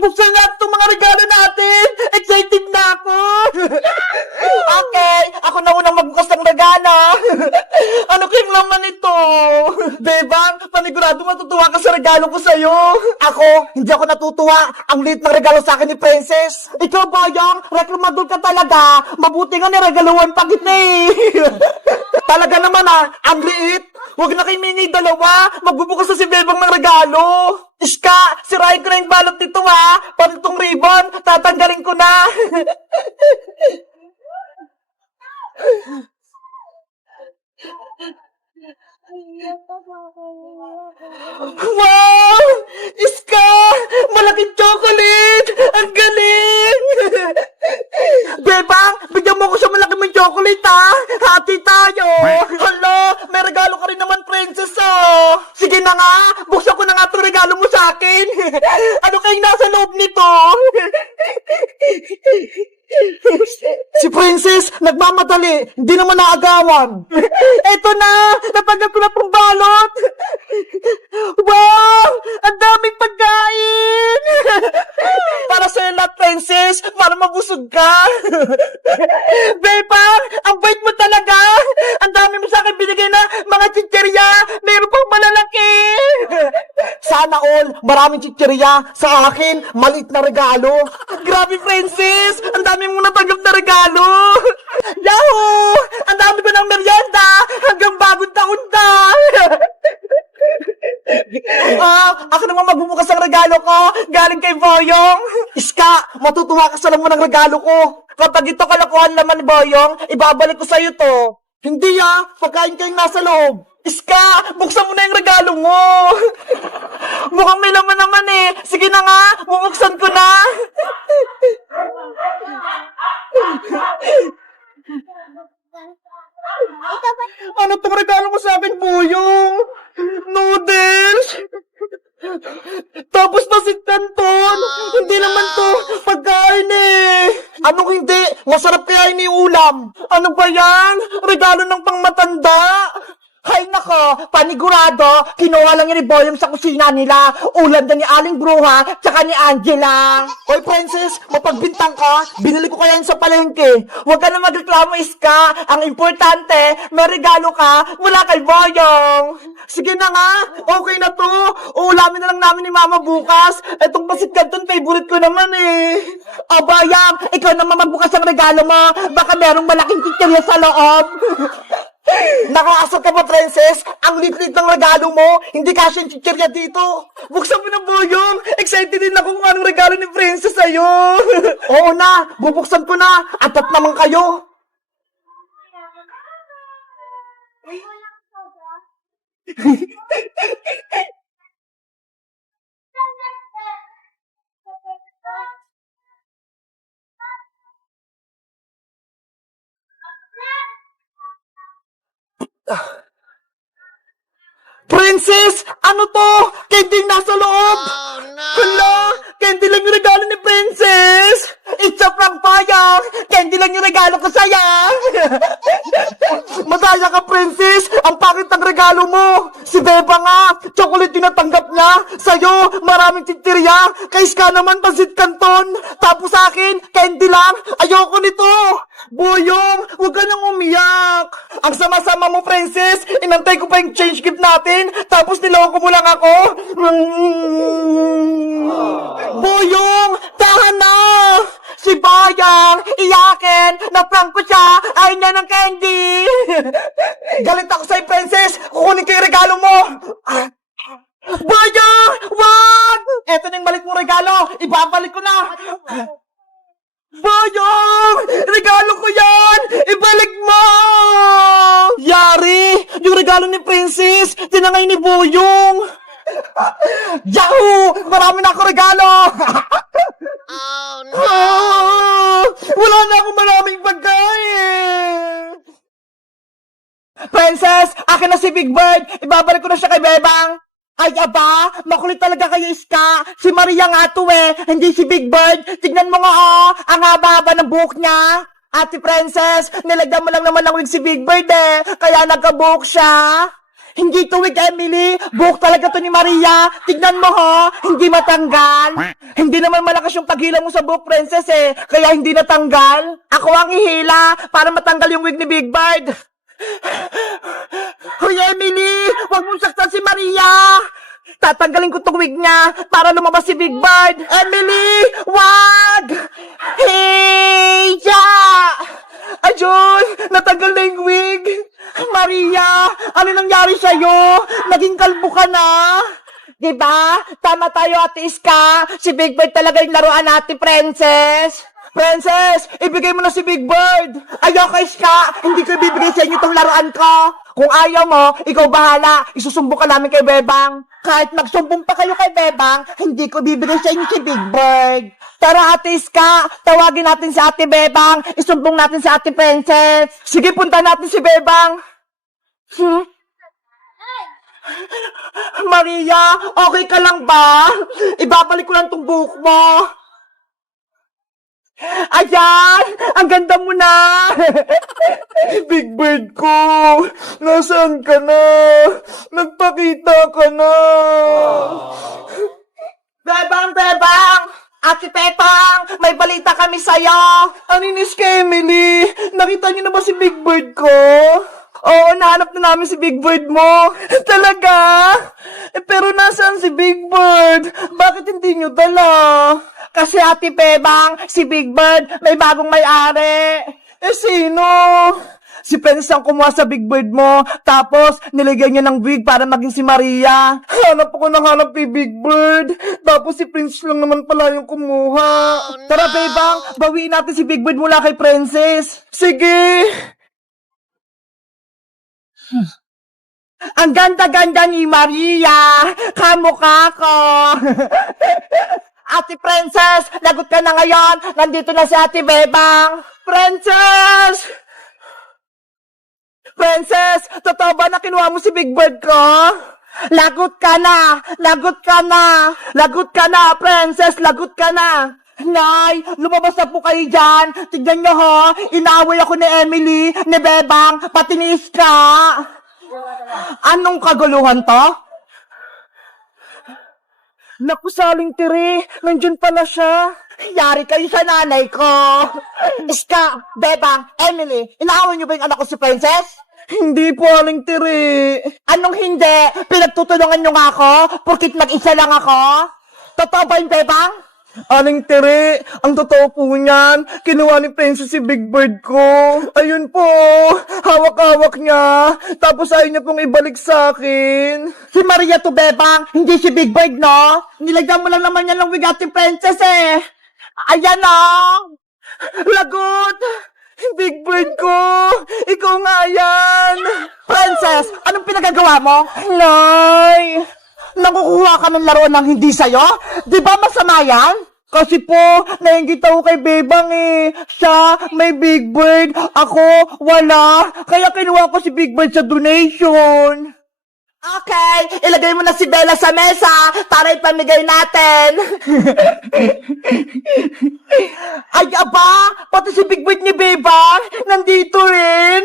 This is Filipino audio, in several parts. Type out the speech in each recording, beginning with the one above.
Buksan natin itong mga regalo natin! Excited na ako! Okay, ako na unang magbukas ng regalo. Ano kayong laman ito? Bebang, panigurado matutuwa ka sa regalo ko sa'yo. Ako, hindi ako natutuwa. Ang liit ng regalo sa akin ni Princess. Ikaw, Boyong, reklamador ka talaga. Mabuti nga niregaluhan pa kita eh. Talaga naman ang liit. Huwag na kayo mingi dalawa. Magbubukas na si Bebang ng regalo. Iska, sirahin ko na yung balot nito Pati itong ribbon, tatanggalin ko na. Wow! Iska! Malaking chocolate! Ang galing! Bebang, bigyan mo ko sa malaki mong chocolate Hati tayo! Hala, may regalo ka rin naman, Princess Sige na nga, buksan ko na nga itong regalo mo sa akin. Ano kayong nasa loob nito? Si Princess, nagmamadali. Hindi naman naagawan. Eto na! Natanggap ko na pong balot! Wow! Ang daming pagkain! Para sa'yo lahat, Princess! Para mabusog ka! Bebang! Ang bait mo talaga! Ang dami mo sa akin binigay na mga chicherya! Meron pang malalaki! Sana all, maraming chicherya. Sa akin, maliit na regalo. Grabe, Princess! Ang dami mong natanggap na regalo! Yahoo! Ang dami ko ng merienda! Hanggang bagong taon na! Ako naman magbubukas ang regalo ko! Galing kay Boyong! Iska, matutuwa ka sa laman ng regalo ko! Kapag ito kalakuhan naman ni Boyong, ibabalik ko sa'yo to! Hindi pagkain kayong nasa loob! Iska, buksan mo na yung regalo mo! Mukhang may laman naman Sige na nga, bubuksan ko na! Ano tong regalo mo sa akin, Boyong? Noodles? Tapos pasit canton? Hindi naman to pagkain Anong hindi? Masarap kaya ini ulam. Ano ba yan? Regalo ng pangmatanda? Hay nako, panigurado, kinuha lang ni Boyong sa kusina nila. Ulam na ni Aling Bruha, tsaka ni Angela. Hoy, Princess, mapagbintang ka. Binili ko kaya yun sa palengke. Huwag ka na magreklamo, Iska. Ang importante, may regalo ka mula kay Boyong. Sige na nga, okay na to. Ulamin na lang namin ni Mama bukas. Etong pasit canton, favorite ko naman O, Boyong, ikaw naman magbukas ang regalo mo. Baka merong malaking chichirya sa loob. Nakaasar ka ba, Princess? Ang lit-lit ng regalo mo. Hindi kasi yung chichirya dito. Buksan mo na, Boyong. Excited din ako kung anong regalo ni Princess sa'yo. Oo na, bubuksan ko na. Atat naman kayo. Princess! Ano to? Candy nasa loob! Hala! Candy lang yung regalo ni Princess! It's a prank, Boyong! Candy lang yung regalo ko sa'yo! Madaya ka, Princess! Ang pangit ng regalo mo! Si Beba nga! Chocolate yung natanggap niya! Sa'yo, maraming chichirya! Kay Iska naman, pasit canton! Tapos sa akin, candy lang! Ayoko nito! Boyong, huwag ka nang umiyak! Ang sama-sama mo, Princess! Inantay ko pa yung change gift natin! Tapos niloko mo lang ako! Boyong! Tahan na! Si Boyong! Iyakin! Na-prank ko siya! Ayaw niya ng candy! Galit ako sa'yo, Princess! Kukunin ko yung regalo mo! Boyong! Wag! Eto na yung balik mong regalo! Ibabalik ko na! Boyong! Regalo ko yan! Ibalik mo! Yari! Yung regalo ni Princess, tinangay ni Boyong! Yahoo! Marami na ako regalo! Oh no! Wala na akong maraming pagkain! Princess, akin na si Big Bird! Ibabalik ko na siya kay Bebang! Ay, aba, makulit talaga kayo, Iska. Si Maria nga to hindi si Big Bird. Tignan mo nga, ang haba-haba ng buhok niya. Ate Princess, nilagyan mo lang naman ng wig si Big Bird kaya nagka-buhok siya. Hindi tuwid, Emily. Buhok talaga to ni Maria. Tignan mo, ho. Hindi matanggal. Hindi naman malakas yung paghila mo sa buhok, princess, eh. Kaya hindi natanggal. Ako ang ihila para matanggal yung wig ni Big Bird. Hoy, Emily! Huwag mong saktan si Maria! Tatanggalin ko tong wig niya para lumabas si Big Bird. Emily! Wag! Hey! Ayun! Natanggal na yung wig! Maria! Ano nangyari sa'yo? Naging kalbo ka na? Diba? Tama tayo, Ate Iska. Si Big Bird talaga yung laruan natin, princess. Princess, ibigay mo na si Big Bird. Ayoko, Iska. Hindi ko ibibigay sa inyo itong laruan ko. Kung ayaw mo, ikaw bahala. Isusumbong ka namin kay Bebang. Kahit magsumbong pa kayo kay Bebang, hindi ko bibigay sa inyo si Big Bird. Tara, Ate Iska, tawagin natin si Ate Bebang. Isumbong natin si Ate Princess. Sige, punta natin si Bebang. Maria, okay ka lang ba? Ibabalik ko lang tong buhok mo. Ayan! Ang ganda mo na! Big Bird ko! Nasaan ka na? Nagpakita ka na! Bebang! Ate Pepang! May balita kami sa'yo! Aninis ka, Emily? Nakita niyo na ba si Big Bird ko? Oo, nahanap na namin si Big Bird mo. Talaga? Pero nasaan si Big Bird? Bakit hindi niyo dala? Kasi Ate Bebang, si Big Bird may bagong may-ari. Sino? Si Princess ang kumuha sa Big Bird mo, tapos nilagyan niya ng wig para maging si Maria. Hanap ako ng hanap kay Big Bird, tapos si Princess lang naman pala yung kumuha. Oh, no. Tara, Bebang, bawiin natin si Big Bird mula kay Princess. Sige! Ang ganda-ganda ni Maria! Kamukha ko! Ate Princess, lagot ka na ngayon! Nandito na si Ate Bebang! Princess! Princess, totoo ba na kinuha mo si Big Bird ko? Lagot ka na! Lagot ka na! Lagot ka na, Princess! Lagot ka na! Nay, lumabas na po kayo dyan! Tignan nyo ho! Inaaway ako ni Emily, ni Bebang, pati ni Iska! Anong kaguluhan to? Naku, Saling Tiri, nandyan pala siya. Yari kayo sa nanay ko. Iska, Bebang, Emily, inaaway niyo ba yung anak ko si Princess? Hindi po, Aling Tiri. Anong hindi? Pinagtutulungan niyo nga ako? Porkit mag-isa lang ako? Totoo ba yung Bebang? Aling Tiri, ang totoo po niyan, kinuha ni Princess si Big Bird ko. Ayun po, hawak-hawak niya, tapos ayaw niya pong ibalik sa akin. Si Maria to, Bebang, hindi si Big Bird, no? Nilagyan mo lang naman yan ng wig Ate Princess, eh. Ayan, no? Lagot! Big Bird ko! Ikaw nga yan! Princess, anong pinagagawa mo? Nay! Nakukuha ka ng laruan ng hindi sa'yo? Di ba masama yan? Kasi po, nainggit ako kay Bebang eh. Siya, may Big Bird. Ako, wala. Kaya kinuha ko si Big Bird sa donation. Okay, ilagay mo na si Bella sa mesa para ipamigay natin. Ay, aba, pati si Big Bird ni Bebang, nandito rin.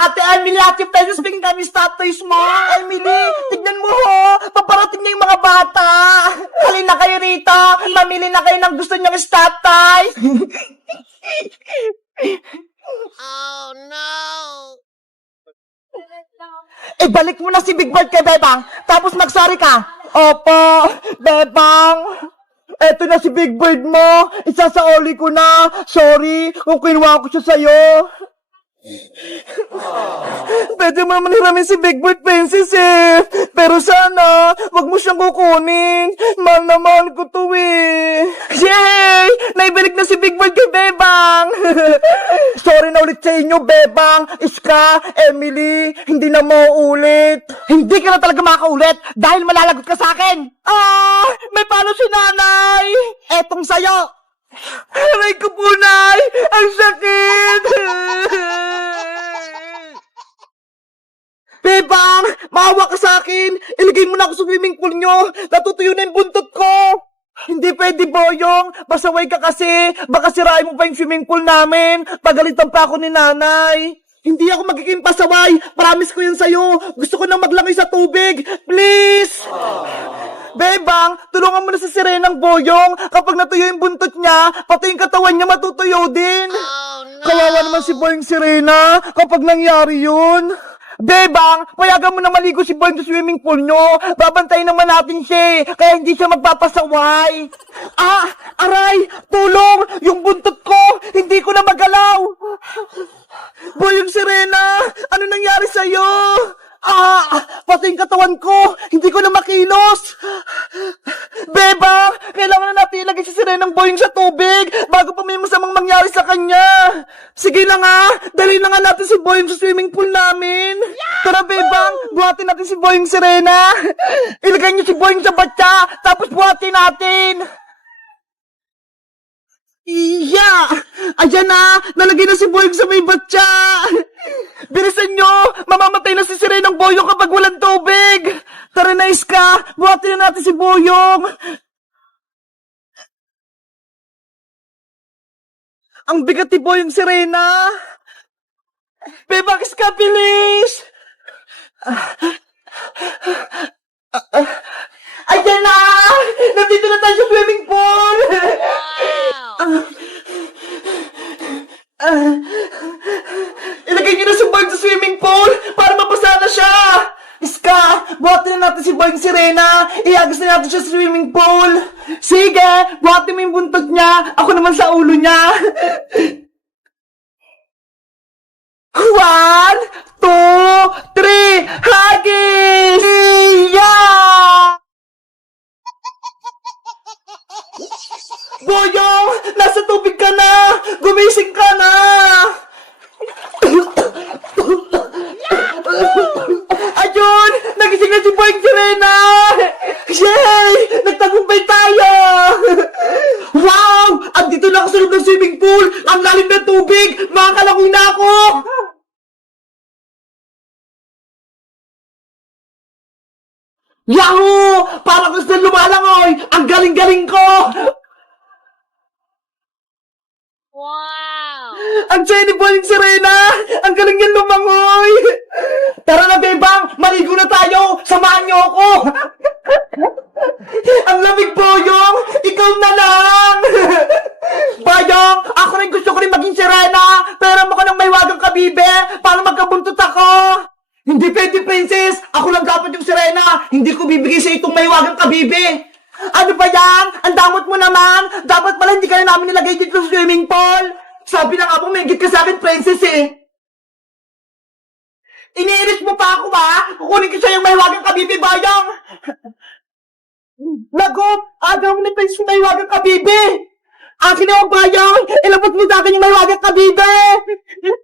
Ate Emily, Ate Princess, bigyan kami statues mo. Emily, tignan mo ho, paparating niya yung mga bata. Halina kayo rito, mamili na kayo ng gusto niyong statues. Oh, no. Balik mo na si Big Bird kay Bebang, tapos magsari ka. Opo, Bebang. Eto na si Big Bird mo. Isasaoli ko na. Sorry kung kinuha ko siya sa'yo. Pwede mo naman hiramin si Big Bird, Princess, eh. Pero sana, wag mo siyang kukunin. Mahal na mahal ko to, eh. Yay! Naibalik na si Big Bird kay Bebang. Sorry na ulit sa inyo, Bebang, Iska, Emily. Hindi na mauulit. Hindi ka na talaga makaulit dahil malalagot ka sa akin. May palo si nanay. Etong sayo. Aray ko po, Nay! Ang sakit! Bebang! Maawa ka sa akin! Ilagay mo na ako sa swimming pool nyo! Natutuyo na yung buntot ko! Hindi pwede, Boyong! Basaway ka kasi! Baka sirain mo pa yung swimming pool namin! Pagalitan pa ako ni nanay! Hindi ako magiging pasaway. Promise ko yan sa'yo. Gusto ko nang maglangoy sa tubig. Please! Bebang, tulungan mo na si Serenang Boyong. Kapag natuyo yung buntot niya, pati yung katawan niya matutuyo din. Oh, no! Kawawa naman si Boyong Serena kapag nangyari yun. Bebang, payagan mo na maligo si Boyong sa swimming pool nyo. Babantayin naman natin siya, kaya hindi siya magpapasaway. Ah, aray, tulong! Yung buntot ko, hindi ko na magalaw. Boyong Serena, ano nangyari sa'yo? Ah, pati yung katawan ko, hindi ko na makilos. Beba, kailangan na natin ilagay si Serenang Boyong sa tubig bago pa may masamang mangyari sa kanya. Sige na nga, dali na nga natin si Boyong sa swimming pool namin. Tara, Bebang, buhatin natin si Boyong Serena. Ilagay niyo si Boyong sa batya, tapos buhatin natin. Iya! Ayan na! Nalagay na si Boyong sa may batya! Bilisan nyo! Mamamatay na si Serenang Boyong kapag walang tubig! Tara na, Iska! Buhatin na natin si Boyong! Ang bigat ni Boyong Serena! Bebang, Iska, bilis! Ayan na! Nandito na tayo sa swimming pool! Wow! Ilagay niyo na si Boyong sa swimming pool para mabasa na siya! Iska, buhatin na natin si Boyong Serena. Iagos na natin siya sa swimming pool. Sige, buhatin mo yung buntot niya. Ako naman sa ulo niya. 1, 2, 3, hagis! Yeah! Boyong, nasa tubig ka na! Gumising ka na! Ayun! Nagising na si Boyong Serena! Yay! Nagtagumpay tayo! Wow! Andito na ako sa loob ng swimming pool! Ang lalim ng tubig! Makakalangoy na ako! Yahoo! Parang gusto lumalangoy! Ang galing-galing ko! Wow! Ang Jenny Boyong Serena! Ang galing yan lumangoy! Tara na, Bebang! Maligo na tayo! Samahan niyo ako! Ang lamig, Boyong! Ikaw na lang! Boyong! Ako rin gusto ko rin maging Serena! Pero mo ko ng may wagang kabibe para magkabuntot ako! Hindi pwede, Princess! Ako lang dapat yung Serena! Hindi ko bibigay sa itong may wagang kabibe! Ano ba yan? Ang damot mo naman! Dapat pala hindi ka na namin nilagay dito sa swimming pool! Sabi na nga po, may higit ka sa akin, Princess eh! Iniinis mo pa ako ba? Kukunin ko siya yung may wagang kabibi, Boyong! Lagop! Agaw mo ni Princess yung may wagang kabibi! Akin na yung Boyong! Ilabot mo sa akin yung may wagang kabibi!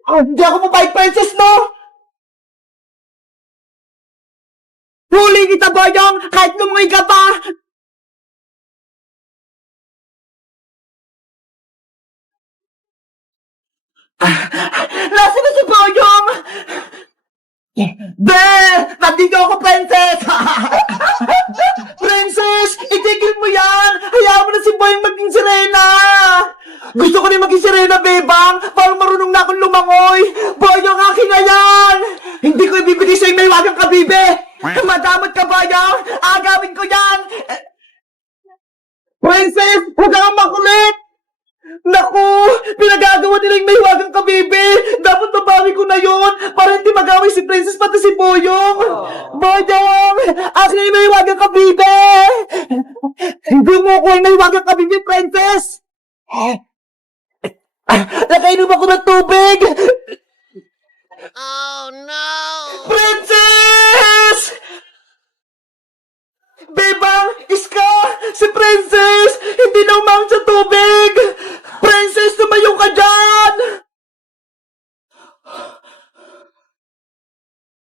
Hindi ako mabait, Princess, no? Huli kita, Boyong! Kahit lumoy ka pa! Nasaan na si Boyong? Be! Nandito ako, Princess! Princess! Itigil mo yan! Hayaan mo na si Boyong maging Serena! Gusto ko rin maging Serena, Bebang! Parang marunong na akong lumangoy! Boyong, akin na yan! Hindi ko ibibigay sa'yo may wagang kabibe! Madamot ka, Boyong! Agawin ko yan! Princess! Huwag kang makulit! Naku! Pinagagawa nila yung may wagang kabibe! Dapat mabawi ko na yon para hindi magaway si Princess pati si Boyong! Boyong! Akin na yung may wagang kabibe! Hindi mo ko yung may wagang kabibe, Princess! Nakainom ako ng tubig! Oh, no! Princess! Bebang! Iska! Si Princess! Hindi na umahon sa tubig!